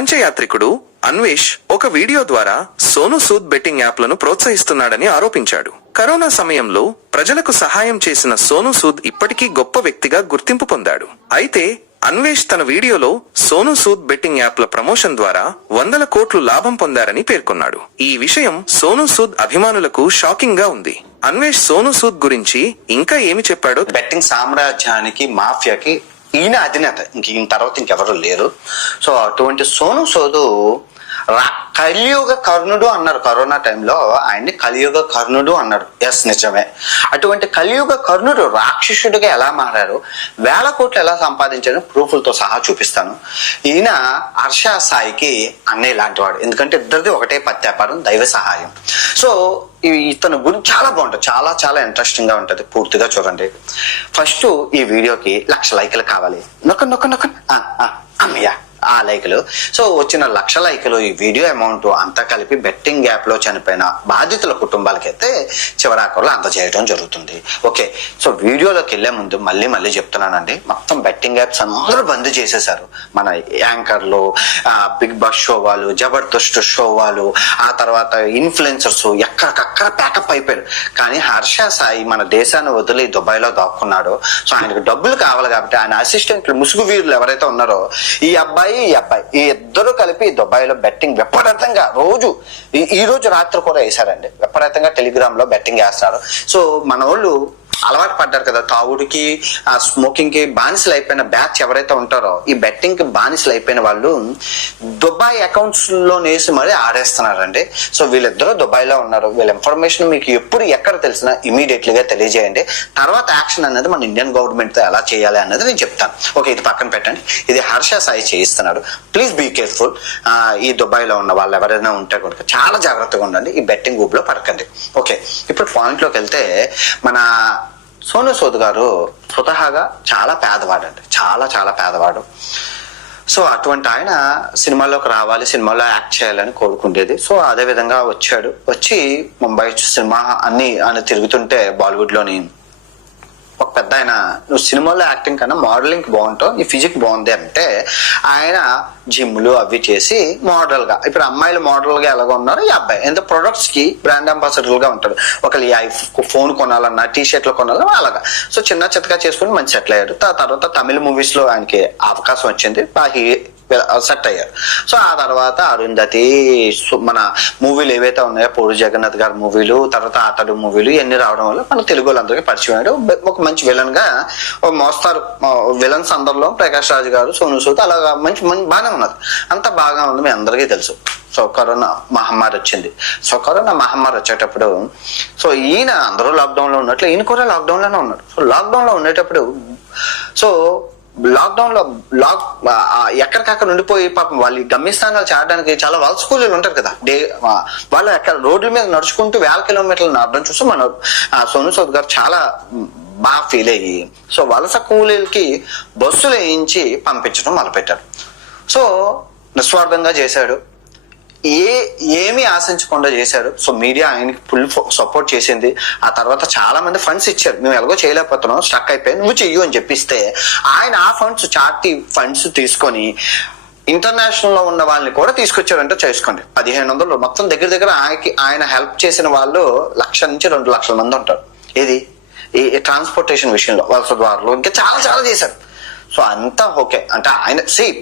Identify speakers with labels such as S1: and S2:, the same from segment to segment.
S1: ప్రపంచ యాత్రికుడు అన్వేష్ ఒక వీడియో ద్వారా సోను సూద్ బెట్టింగ్ యాప్లను ప్రోత్సహిస్తున్నాడని ఆరోపించాడు. కరోనా సమయంలో ప్రజలకు సహాయం చేసిన సోను సూద్ ఇప్పటికీ గొప్ప వ్యక్తిగా గుర్తింపు పొందాడు. అయితే అన్వేష్ తన వీడియోలో సోను సూద్ బెట్టింగ్ యాప్ల ప్రమోషన్ ద్వారా వందల కోట్లు లాభం పొందారని పేర్కొన్నాడు. ఈ విషయం సోను సూద్ అభిమానులకు షాకింగ్గా ఉంది. అన్వేష్ సోను సూద్ గురించి ఇంకా ఏమి చెప్పాడో
S2: బెట్టింగ్ సామ్రాజ్యానికి మాఫియాకి ఈయన అధినేత. ఇంక ఈయన తర్వాత ఇంకెవరు లేరు. సో అటువంటి సోను సోదు కలియుగ కర్ణుడు అన్నారు కరోనా టైంలో. ఆయన్ని కలియుగ కర్ణుడు అన్నారు ఎస్ నిజమే. అటువంటి కలియుగ కర్ణుడు రాక్షసుడిగా ఎలా మారారు? వేల కోట్లు ఎలా సంపాదించారు ప్రూఫ్లతో సహా చూపిస్తాను. ఈయన హర్ష సాయికి అన్నయ్య లాంటివాడు. ఎందుకంటే ఇద్దరిది ఒకటే పత్యాపారం దైవ సహాయం. సో ఈ- ఇతను గురించి చాలా బాగుంటుంది. చాలా చాలా ఇంట్రెస్టింగ్గా ఉంటుంది. పూర్తిగా చూడండి. ఫస్ట్ ఈ వీడియోకి లక్ష లైకులు కావాలి. నొక్క నొక్క నొక్క. ఆ, అమ్మయ్య. ఆ లైకులు. సో వచ్చిన లక్ష లైకులు ఈ వీడియో అమౌంట్ అంతా కలిపి బెట్టింగ్ యాప్లో చనిపోయిన బాధితుల కుటుంబాలకైతే చివరాఖరులో అందజేయడం జరుగుతుంది. ఓకే. సో వీడియోలోకి వెళ్ళే ముందు మళ్ళీ మళ్ళీ చెప్తున్నానండి. మొత్తం బెట్టింగ్ యాప్స్ అందరూ బంద్ చేసేశారు మన యాంకర్లు బిగ్ బాస్ షో వాళ్ళు జబర్దస్త్ షో వాళ్ళు ఆ తర్వాత ఇన్ఫ్లుయెన్సర్స్ ఎక్కడికక్కడ ప్యాకప్ అయిపోయారు. కానీ హర్ష సాయి మన దేశాన్ని వదిలి దుబాయ్లో దాక్కున్నాడు. సో ఆయనకు డబ్బులు కావాలి కాబట్టి ఆయన అసిస్టెంట్లు ముసుగు వీరులు ఎవరైతే ఉన్నారో ఈ అబ్బాయి ఈ అబ్బాయి. ఈ ఇద్దరు కలిపి దుబాయ్లో బెట్టింగ్ విపరీతంగా రోజు ఈ- ఈ రోజు రాత్రి కూడా వేశారండి. విపరీతంగా టెలిగ్రామ్లో బెట్టింగ్ వేస్తారు సో మన వాళ్ళు అలవాటు పడ్డారు కదా. తాగుడికి ఆ స్మోకింగ్కి బానిసలు అయిపోయిన బ్యాచ్ ఎవరైతే ఉంటారో ఈ బెట్టింగ్కి బానిసలు అయిపోయిన వాళ్ళు దుబాయ్ అకౌంట్స్లో వేసి మరీ ఆడేస్తున్నారండి. సో వీళ్ళిద్దరూ దుబాయ్లో ఉన్నారు. వీళ్ళ ఇన్ఫర్మేషన్ మీకు ఎప్పుడు ఎక్కడ తెలిసినా ఇమీడియట్లీ గా తెలియజేయండి. తర్వాత యాక్షన్ అనేది మన ఇండియన్ గవర్నమెంట్తో ఎలా చేయాలి అన్నది నేను చెప్తాను. ఓకే ఇది పక్కన పెట్టండి. ఇది హర్ష సాయి చేయిస్తున్నాడు. ప్లీజ్ బీ కేర్ఫుల్ ఈ దుబాయ్లో ఉన్న వాళ్ళు ఎవరైనా ఉంటే కనుక చాలా జాగ్రత్తగా ఉండండి. ఈ బెట్టింగ్ గ్రూప్లో పడకండి. ఓకే ఇప్పుడు పాయింట్లోకి వెళ్తే మన సోను సూద్ గారు స్వతహాగా చాలా పేదవాడు అండి చాలా చాలా పేదవాడు. సో అటువంటి ఆయన సినిమాలోకి రావాలి సినిమాలో యాక్ట్ చేయాలని కోరుకుండేది. సో అదే విధంగా వచ్చాడు. వచ్చి ముంబై సినిమా అన్ని ఆయన తిరుగుతుంటే బాలీవుడ్లోని పెద్ద ఆయన. నువ్వు సినిమాలో యాక్టింగ్ కన్నా మోడలింగ్ బాగుంటావు నీ ఫిజిక్ బాగుంది అంటే ఆయన జిమ్లు అవి చేసి మోడల్గా ఇప్పుడు అమ్మాయిలు మోడల్గా ఎలాగ ఉన్నారో ఈ అబ్బాయి. ఎంత ప్రొడక్ట్స్కి బ్రాండ్ అంబాసిడర్గా ఉంటాడు. ఒకళ్ళు ఈ ఐ- ఫోన్ కొనాలన్నా టీ షర్ట్లు కొనాలన్నా అలాగా. సో చిన్న చిత్తగా చేసుకుని మంచి సెటిల్ అయ్యాడు. తర్వాత తమిళ మూవీస్లో ఆయనకి అవకాశం వచ్చింది. బాగా సెట్ అయ్యారు. సో ఆ తర్వాత అరుంధతి మన మూవీలు ఏవైతే ఉన్నాయో పూరి జగన్నాథ్ గారి మూవీలు తర్వాత అతడు మూవీలు ఇవన్నీ రావడం వల్ల మన తెలుగు వాళ్ళందరికీ పరిచయం అయ్యాడు. ఒక మంచి విలన్గా మోస్తారు విలన్స్ అందరిలో ప్రకాష్ రాజ్ గారు సోను సూద్ అలాగా మంచి మంచి బాగానే ఉన్నది అంత బాగా ఉంది మీ అందరికీ తెలుసు. సో కరోనా మహమ్మారి వచ్చింది. సో కరోనా మహమ్మారి వచ్చేటప్పుడు సో ఈయన అందరూ లాక్డౌన్లో ఉన్నట్లు ఈయన కూడా లాక్డౌన్లోనే ఉన్నాడు సో లాక్డౌన్లో ఉండేటప్పుడు సో లాక్డౌన్లో లాక్ ఎక్కడికక్కడ ఉండిపోయి పాపం వాళ్ళు గమ్యస్థానాలు చేరడానికి చాలా వలస కూలీలు ఉంటారు కదా. డే వాళ్ళు ఎక్కడ రోడ్ల మీద నడుచుకుంటూ వేల కిలోమీటర్లు నడడం చూసి మన ఆ, సోను సౌద్ గారు చాలా బాగా ఫీల్ అయ్యి సో వలస కూలీలకి బస్సులు వేయించి పంపించడం మొదలుపెట్టారు. సో నిస్వార్థంగా చేశాడు. ఏ ఏమీ ఆశించకుండా చేశారు సో మీడియా ఆయనకి ఫుల్ సపోర్ట్ చేసింది. ఆ తర్వాత చాలా మంది ఫండ్స్ ఇచ్చారు. మేము ఎలాగో చేయలేకపోతున్నాం స్ట్రక్ అయిపోయి నువ్వు చెయ్యు అని చెప్పిస్తే ఆయన ఆ ఫండ్స్ చార్టీ ఫండ్స్ తీసుకొని ఇంటర్నేషనల్లో ఉన్న వాళ్ళని కూడా తీసుకొచ్చారంటే చేసుకోండి. పదిహేను వందలు మొత్తం దగ్గర దగ్గర ఆయనకి ఆయన హెల్ప్ చేసిన వాళ్ళు లక్ష నుంచి రెండు లక్షల మంది ఉంటారు. ఇది ఈ ట్రాన్స్పోర్టేషన్ విషయంలో వలస ద్వారా ఇంకా చాలా చాలా చేశారు. సో అంతా ఓకే. అంటే ఆయన సేఫ్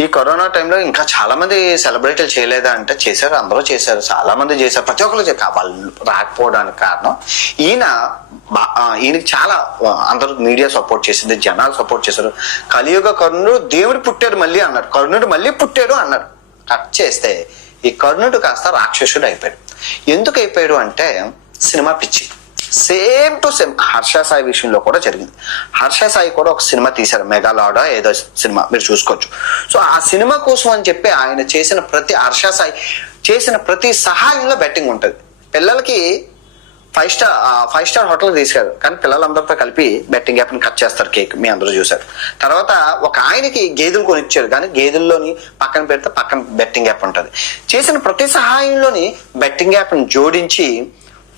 S2: ఈ కరోనా టైంలో ఇంకా చాలా మంది సెలబ్రిటీలు చేయలేదా అంటే చేశారు అందరూ చేశారు చాలా మంది చేశారు ప్రతి ఒక్కరు చేశారు. వాళ్ళు రాకపోవడానికి కారణం. ఈయన బా- ఈయనకి చాలా అందరూ మీడియా సపోర్ట్ చేసింది జనాలు సపోర్ట్ చేశారు. కలియుగ కర్ణుడు దేవుడు పుట్టాడు మళ్ళీ అన్నాడు కర్ణుడు మళ్ళీ పుట్టాడు అన్నాడు కట్ చేస్తే ఈ కర్ణుడు కాస్త రాక్షసుడు అయిపోయాడు. ఎందుకు అయిపోయాడు అంటే సినిమా పిచ్చి. Same to same Harsha Sai విషయంలో కూడా జరిగింది. హర్ష సాయి కూడా ఒక సినిమా తీశారు. మెగాలాడ ఏదో సినిమా. మీరు చూసుకోవచ్చు. సో ఆ సినిమా కోసం అని చెప్పి ఆయన చేసిన ప్రతి హర్ష సాయి చేసిన ప్రతి సహాయంలో బెట్టింగ్ ఉంటుంది. పిల్లలకి five star five star hotel తీసుకెళ్ళారు. కానీ పిల్లలందరితో కలిపి బెట్టింగ్ యాప్ కట్ చేస్తారు కేక్ మీ అందరూ చూసారు తర్వాత ఒక ఆయనకి గేదెలు కొనిచ్చారు. కానీ గేదెల్లోని పక్కన పెడితే పక్కన బెట్టింగ్ యాప్ ఉంటుంది. చేసిన ప్రతి సహాయంలోని బెట్టింగ్ యాప్ని జోడించి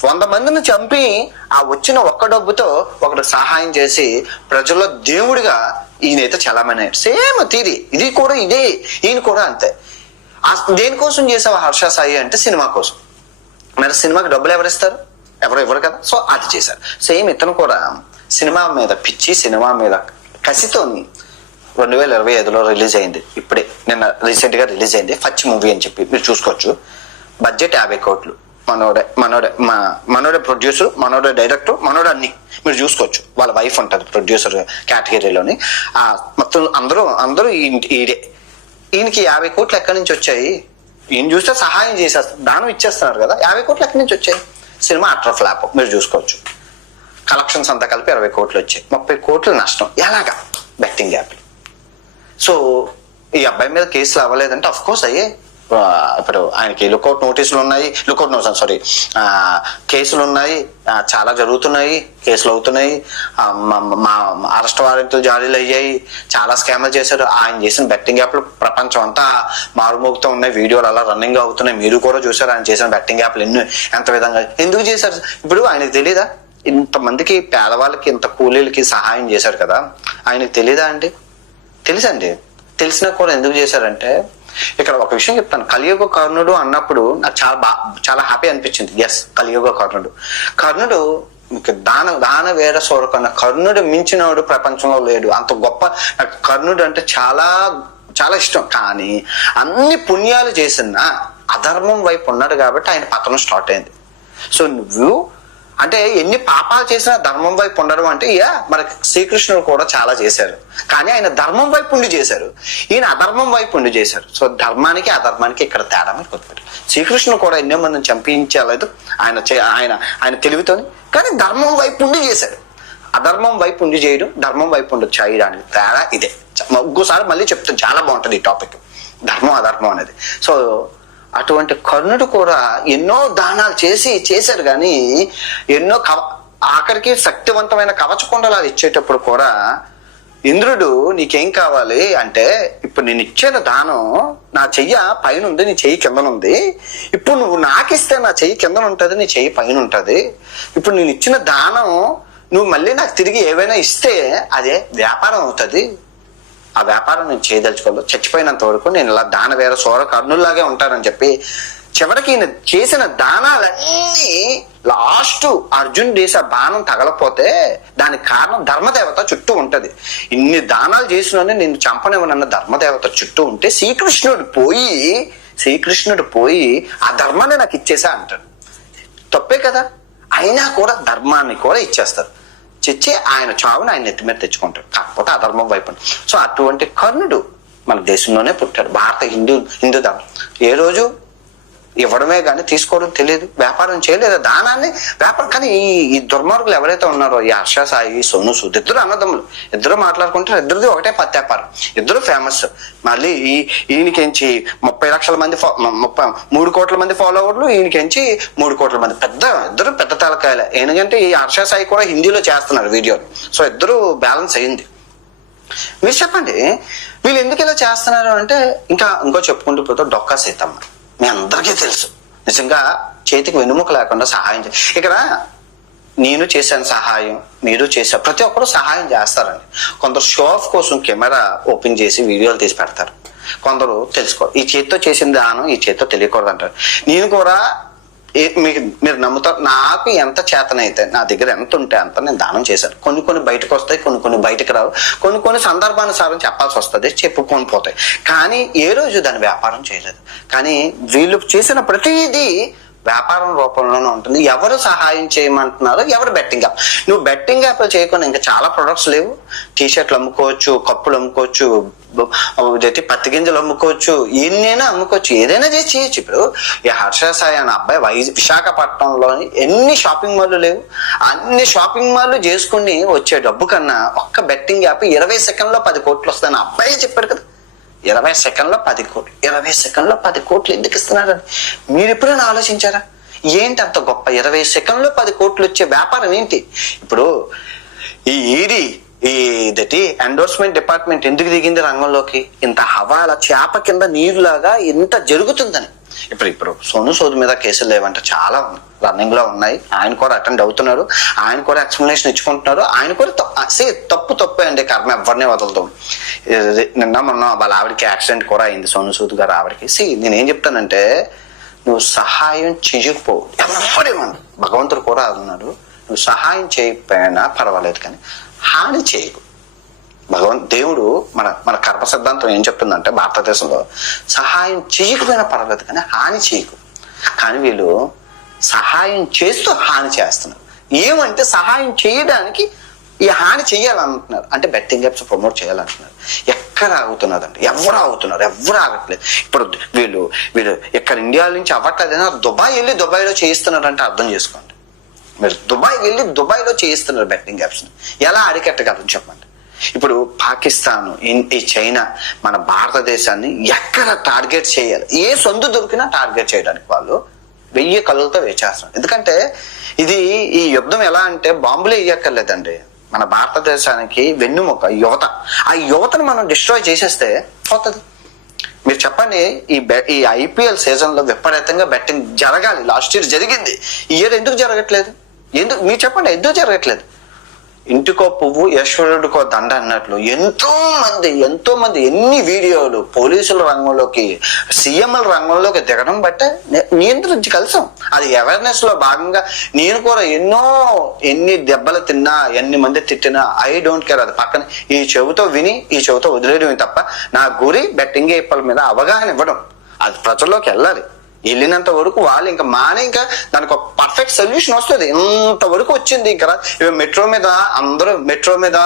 S2: వంద మందిని చంపి ఆ వచ్చిన ఒక్క డబ్బుతో ఒకడు సహాయం చేసి ప్రజల్లో దేవుడిగా ఈయనైతే చలామణి సేమ్ తీరి ఇది కూడా ఇదే. ఈయన కూడా అంతే. ఆ దేనికోసం చేసావు హర్ష సాయి అంటే సినిమా కోసం. మరి సినిమాకి డబ్బులు ఎవరు ఇస్తారు? ఎవరు ఇవ్వరు కదా? సో అది చేశారు. సేమ్ ఇతను కూడా సినిమా మీద పిచ్చి సినిమా మీద కసితో రెండు వేల ఇరవై ఐదులో రిలీజ్ అయింది. ఇప్పుడే నిన్న రీసెంట్గా రిలీజ్ అయింది. ఫస్ట్ మూవీ అని చెప్పి మీరు చూసుకోవచ్చు. బడ్జెట్ యాభై కోట్లు. మనోడే మనోడే మా మనోడే ప్రొడ్యూసర్ మనోడే డైరెక్టర్ మనోడే అన్ని. మీరు చూసుకోవచ్చు. వాళ్ళ వైఫ్ ఉంటుంది ప్రొడ్యూసర్ కేటగిరీలోని ఆ మొత్తం అందరూ అందరూ ఈ- ఈడే. ఈయనకి యాభై కోట్లు ఎక్కడి నుంచి వచ్చాయి? ఈయన చూస్తే సహాయం చేసేస్తారు దానం ఇచ్చేస్తున్నారు కదా. యాభై కోట్లు ఎక్కడి నుంచి వచ్చాయి? సినిమా అట్ర ఫ్లాప్ మీరు చూసుకోవచ్చు. కలెక్షన్స్ అంతా కలిపి ఇరవై కోట్లు వచ్చాయి. ముప్పై కోట్లు నష్టం. ఎలాగా? బెట్టింగ్ యాప్ సో ఈ అబ్బాయి మీద కేసులు అవ్వలేదంటే అఫ్ కోర్స్ అయ్యే ఇప్పుడు ఆయనకి లుకౌట్ నోటీసులు ఉన్నాయి. లుకౌట్ నోటీస్ సారీ కేసులు ఉన్నాయి. చాలా జరుగుతున్నాయి. కేసులు అవుతున్నాయి. మా- అరెస్ట్ వారెంట్లు జారీలు అయ్యాయి చాలా స్కామ్లు చేశారు. ఆయన చేసిన బెట్టింగ్ యాప్లు ప్రపంచం అంతా మారుమోగుతూ ఉన్నాయి. వీడియోలు అలా రన్నింగ్ అవుతున్నాయి. మీరు కూడా చూసారు ఆయన చేసిన బెట్టింగ్ యాప్లు ఎన్ని ఎంత విధంగా. ఎందుకు చేశారు? ఇప్పుడు ఆయనకు తెలియదా ఇంతమందికి పేదవాళ్ళకి ఇంత కూలీలకి సహాయం చేశారు కదా. ఆయనకు తెలియదా అండి? తెలుసండి. తెలిసినా కూడా ఎందుకు చేశారంటే ఇక్కడ ఒక విషయం చెప్తాను. కలియుగ కర్ణుడు అన్నప్పుడు నాకు చాలా బా చాలా హ్యాపీ అనిపించింది. ఎస్ కలియుగ కర్ణుడు. కర్ణుడు దాన దాన వేర సోరకన్న కర్ణుడు మించినవాడు ప్రపంచంలో లేడు. అంత గొప్ప నాకు కర్ణుడు అంటే చాలా చాలా ఇష్టం. కానీ అన్ని పుణ్యాలు చేసిన అధర్మం వైపు ఉన్నాడు కాబట్టి ఆయన పతనం స్టార్ట్ అయింది. సో నువ్వు అంటే ఎన్ని పాపాలు చేసినా ధర్మం వైపు ఉండడం అంటే యా మనకి శ్రీకృష్ణుడు కూడా చాలా చేశారు. కానీ ఆయన ధర్మం వైపు ఉండి చేశారు. ఈయన అధర్మం వైపు ఉండి చేశారు. సో ధర్మానికి అధర్మానికి ఇక్కడ తేడా మీరు గుర్తుపెట్టు శ్రీకృష్ణుడు కూడా ఎన్నో మందిని చంపించలేదు. ఆయన చే- ఆయన ఆయన తెలివితోని. కానీ ధర్మం వైపు ఉండి చేశాడు. అధర్మం వైపు ఉండి చేయడం ధర్మం వైపు ఉండి చేయడానికి తేడా ఇదే. చ- ఇంకోసారి మళ్ళీ చెప్తాను. చాలా బాగుంటుంది ఈ టాపిక్. ధర్మం అధర్మం అనేది. సో అటువంటి కర్ణుడు కూడా ఎన్నో దానాలు చేసి చేశారు కానీ ఎన్నో కవ ఆఖరికి శక్తివంతమైన కవచకుండలాలు ఇచ్చేటప్పుడు కూడా ఇంద్రుడు నీకేం కావాలి అంటే ఇప్పుడు నేను ఇచ్చిన దానం నా చెయ్య పైన ఉంది నీ చెయ్యి కిందన ఉంది. ఇప్పుడు నువ్వు నాకిస్తే నా చెయ్యి కిందన ఉంటుంది నీ చెయ్యి పైన ఉంటుంది. ఇప్పుడు నేను ఇచ్చిన దానం నువ్వు మళ్ళీ నాకు తిరిగి ఏవైనా ఇస్తే అదే వ్యాపారం అవుతుంది. ఆ వ్యాపారం నేను చేయదలుచుకోలేదు. చచ్చిపోయినంత వరకు నేను ఇలా దాన వేర సోర కర్ణుల్లాగే ఉంటానని చెప్పి చివరికి ఈయన చేసిన దానాలన్నీ లాస్ట్ అర్జున్ చేసే బాణం తగలపోతే దానికి కారణం ధర్మదేవత చుట్టూ ఉంటది. ఇన్ని దానాలు చేసినోనే నేను చంపనివ్వనన్న ధర్మదేవత చుట్టూ ఉంటే శ్రీకృష్ణుడు పోయి శ్రీకృష్ణుడు పోయి ఆ ధర్మాన్ని నాకు ఇచ్చేసా అంటాడు. తప్పే కదా? అయినా కూడా ధర్మాన్ని కూడా ఇచ్చేస్తారు. చిచ్చి ఆయన చావును ఆయన నెత్తి మీద తెచ్చుకుంటాడు. కాకపోతే అధర్మం వైపు సో అటువంటి కర్ణుడు మన దేశంలోనే పుట్టాడు. భారత హిందూ హిందూ ధర్మం. ఏ రోజు ఇవ్వడమే కానీ తీసుకోవడం తెలియదు వ్యాపారం చేయలేదు. దానాన్ని వ్యాపారం కానీ ఈ ఈ దుర్మార్గులు ఎవరైతే ఉన్నారో ఈ హర్ష సాయి సోను సూద్ ఇద్దరు అన్నదమ్ములు. ఇద్దరు మాట్లాడుకుంటారు. ఇద్దరిది ఒకటే పత్తి వ్యాపారం ఇద్దరు ఫేమస్ మళ్ళీ ఈ ఈయనకించి ముప్పై లక్షల మంది ముప్పై మూడు కోట్ల మంది ఫాలోవర్లు ఈయనకించి మూడు కోట్ల మంది. పెద్ద ఇద్దరు పెద్ద తలకాయలే. ఎందుకంటే ఈ హర్ష సాయి కూడా హిందీలో చేస్తున్నారు వీడియోలు. సో ఇద్దరు బ్యాలెన్స్ అయింది మీరు చెప్పండి వీళ్ళు ఎందుకు ఇలా చేస్తున్నారు అంటే ఇంకా ఇంకో చెప్పుకుంటూ పోతే డొక్కా సీతమ్మ. మీ అందరికీ తెలుసు. నిజంగా చేతికి వెనుముక లేకుండా సహాయం ఇక్కడ నేను చేశాను సహాయం మీరు చేశారు ప్రతి ఒక్కరు సహాయం చేస్తారండి. కొందరు షో ఆఫ్ కోసం కెమెరా ఓపెన్ చేసి వీడియోలు తీసి పెడతారు. కొందరు తెలుసుకో ఈ చేతితో చేసిన దానం ఈ చేతితో తెలియకూడదు అంటారు నేను కూడా మీకు మీరు నమ్ముతారు నాకు ఎంత చేతనైతే నా దగ్గర ఎంత ఉంటే అంత నేను దానం చేశాను. కొన్ని కొన్ని బయటకు వస్తాయి కొన్ని కొన్ని బయటకు రావు. కొన్ని కొన్ని సందర్భానుసారం చెప్పాల్సి వస్తుంది చెప్పుకొని పోతాయి. కానీ ఏ రోజు దాని వ్యాపారం చేయలేదు. కానీ వీళ్ళు చేసిన ప్రతిదీ వ్యాపారం రూపంలోనే ఉంటుంది. ఎవరు సహాయం చేయమంటున్నారో ఎవరు బెట్టింగ్ యాప్ నువ్వు బెట్టింగ్ యాప్ చేయకుండా ఇంకా చాలా ప్రొడక్ట్స్ లేవు. టీ షర్ట్లు అమ్ముకోవచ్చు కప్పులు అమ్ముకోవచ్చు పత్తి గింజలు అమ్ముకోవచ్చు ఎన్నైనా అమ్ముకోవచ్చు ఏదైనా చేసి చేయొచ్చు. ఇప్పుడు ఈ హర్ష సాయి అనే అబ్బాయి వైజ్ విశాఖపట్నంలోని ఎన్ని షాపింగ్ మాల్లు లేవు. అన్ని షాపింగ్ మాల్లు చేసుకుని వచ్చే డబ్బు కన్నా ఒక్క బెట్టింగ్ యాప్ ఇరవై సెకండ్లో పది కోట్లు వస్తాయని అబ్బాయి చెప్పాడు కదా. ఇరవై సెకండ్లో పది కోట్లు. ఇరవై సెకండ్లో పది కోట్లు ఎందుకు ఇస్తున్నారని? మీరు ఎప్పుడైనా ఆలోచించారా? ఏంటి అంత గొప్ప? ఇరవై సెకండ్లో పది కోట్లు వచ్చే వ్యాపారం ఏంటి? ఇప్పుడు ఈ ఈడీ ఈ ఇదటి ఎండోర్స్మెంట్ డిపార్ట్మెంట్ ఎందుకు దిగింది రంగంలోకి? ఇంత హవాల చేప కింద నీరులాగా ఇంత జరుగుతుందని. ఇప్పుడు ఇప్పుడు సోను సోదు మీద కేసులు లేవంటే. చాలా రన్నింగ్లో ఉన్నాయి. ఆయన కూడా అటెండ్ అవుతున్నారు. ఆయన కూడా ఎక్స్ప్లెనేషన్ ఇచ్చుకుంటున్నారు. ఆయన కూడా తప్పు తప్పు అండి. కర్మ ఎవరిని వదలదు. నిన్న మొన్న వాళ్ళ ఆవిడకి యాక్సిడెంట్ కూడా అయింది సోను సూద్ గారు ఆవిడకి. సి నేనేం చెప్తానంటే నువ్వు సహాయం చేయకపో ఎవరేమన్నా భగవంతుడు కూడా అన్నాడు నువ్వు సహాయం చేయకపోయినా పర్వాలేదు కానీ హాని చేయకు. భగవంత్ దేవుడు మన మన కర్మ సిద్ధాంతం ఏం చెప్తుందంటే భారతదేశంలో సహాయం చేయకపోయినా పర్వాలేదు కానీ హాని చేయకు. కానీ వీళ్ళు సహాయం చేస్తూ హాని చేస్తున్నారు. ఏమంటే సహాయం చేయడానికి ఈ హాని చేయాలంటున్నారు. అంటే బెట్టింగ్ యాప్స్ ప్రమోట్ చేయాలంటున్నారు. ఎక్కడ ఆగుతున్నదండి ఎవరు ఆగుతున్నారు ఎవరు ఆగట్లేదు. ఇప్పుడు వీళ్ళు వీళ్ళు ఇక్కడ ఇండియా నుంచి అవ్వట్లేదైనా దుబాయ్ వెళ్ళి దుబాయ్లో చేయిస్తున్నారంటే అర్థం చేసుకోండి. మీరు దుబాయ్ వెళ్ళి దుబాయ్లో చేయిస్తున్నారు బెట్టింగ్ యాప్స్ని. ఎలా అరికట్టగలరు చెప్పండి. ఇప్పుడు పాకిస్తాన్ ఈ చైనా మన భారతదేశాన్ని ఎక్కడ టార్గెట్ చేయాలి? ఏ సొందు దొరికినా టార్గెట్ చేయడానికి వాళ్ళు వెయ్యి కళ్ళతో వేచేస్తారు ఎందుకంటే ఇది ఈ యుద్ధం ఎలా అంటే బాంబులే వేయక్కర్లేదండి మన భారతదేశానికి వెన్నుముక యువత. ఆ యువతను మనం డిస్ట్రాయ్ చేసేస్తే పోతుంది. మీరు చెప్పండి ఈ బె- ఈ ఐపీఎల్ సీజన్లో విపరీతంగా బెట్టింగ్ జరగాలి. లాస్ట్ ఇయర్ జరిగింది. ఈ ఇయర్ ఎందుకు జరగట్లేదు? ఎందుకు మీరు చెప్పండి ఎందుకు జరగట్లేదు? ఇంటికో పువ్వు యశ్వరుడికో దండ అన్నట్లు ఎంతో మంది ఎంతో మంది ఎన్ని వీడియోలు పోలీసుల రంగంలోకి సీఎంల రంగంలోకి దిగడం బట్టే నే- నియంత్రించి కలిసాం. అది అవేర్నెస్లో భాగంగా నేను కూడా ఎన్నో ఎన్ని దెబ్బలు తిన్నా ఎన్ని మంది తిట్టినా ఐ డోంట్ కేర్ అది పక్కన ఈ చెవితో విని ఈ చెవితో వదిలేయడమే తప్ప నా గురి బెట్టింగ్ ఏపల మీద అవగాహన ఇవ్వడం. అది ప్రజల్లోకి వెళ్ళాలి. వెళ్ళినంత వరకు వాళ్ళు ఇంకా మానే ఇంకా దానికి ఒక పర్ఫెక్ట్ సొల్యూషన్ వస్తుంది. ఇంత వరకు వచ్చింది ఇంకా ఇవి మెట్రో మీద అందరూ మెట్రో మీద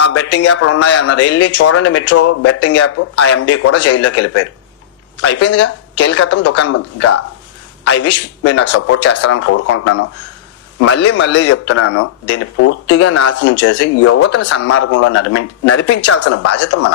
S2: ఆ బెట్టింగ్ యాప్లు ఉన్నాయి అన్నారు. వెళ్ళి చూడండి మెట్రో బెట్టింగ్ యాప్ ఆ ఎండి కూడా జైల్లోకి వెళ్ళిపోయారు. అయిపోయిందిగా. కేలికట్టం దుకాణం గా ఐ విష్ మీరు నాకు సపోర్ట్ చేస్తారని కోరుకుంటున్నాను. మళ్ళీ మళ్ళీ చెప్తున్నాను. దీన్ని పూర్తిగా నాశనం చేసి యువతను సన్మార్గంలో నడిమి నడిపించాల్సిన బాధ్యత మన